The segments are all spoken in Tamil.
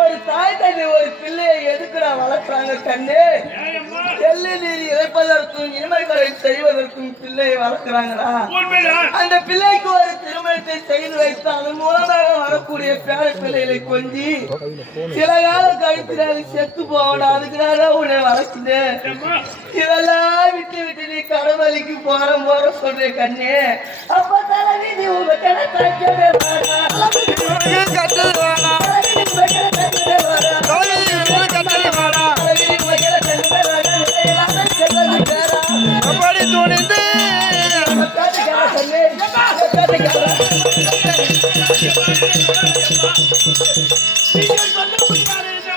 ஒரு தாய் தந்தை ஒரு பிள்ளையை எதுக்குடா வளர்க்குறாங்க கண்ணு? எல்லை நீர் இறைப்பதற்கும் இனிமைகளை செய்வதற்கும் பிள்ளையை வளர்க்கிறாங்களா? அந்த பிள்ளைக்கு ஒரு திருமணத்தை செய்து வைத்து அதன் மூலமாக வரக்கூடிய பேர பிள்ளைகளை கொஞ்சி சில காலம் கழித்து அது செத்து போகணும். அதுக்குனால உன்னை வளர்க்குது. இதெல்லாம் விட்டு விட்டு நீ கடவுளுக்கு போற சொல்ற கண்ணு. அப்ப தலைவி உங்க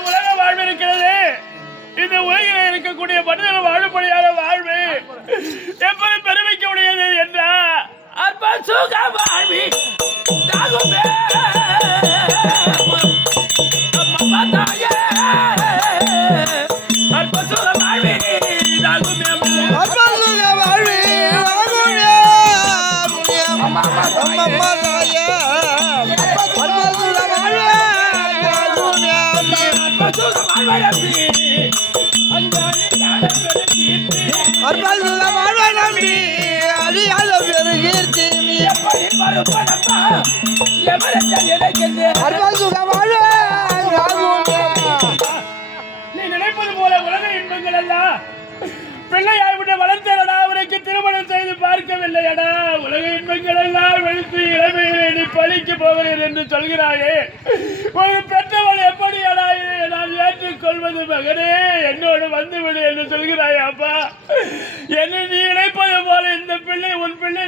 உலக வாழ்வு இருக்கிறது. இந்த உலகில் இருக்கக்கூடிய மனிதர்கள் வாழும்படியான வாழ்வு எப்படி பெருமைக்க முடியாது என்றா அற்ப சுக வாழ்வி அற்ப சுக வாழ்வி நீ நினைப்பது போல உலக இன்பங்கள் அல்ல. பிள்ளையாய் விட வளர்த்தடா, அவனுக்கு திருமணம் செய்து பார்க்கவில்லையடா. உலக இன்பங்கள் எல்லாம் வெளுத்து இளமையிலே பழிக்கு போகிறேன் என்று சொல்கிறாயே. ஒரு பெற்றவள் எப்படியடா நான் ஏற்றுக்கொள்வது? மகனே என்னோடு வந்துவிடு என்று சொல்கிறாய். அப்பா என்ன நீ நினைப்பது போல இந்த பிள்ளை உன் பிள்ளை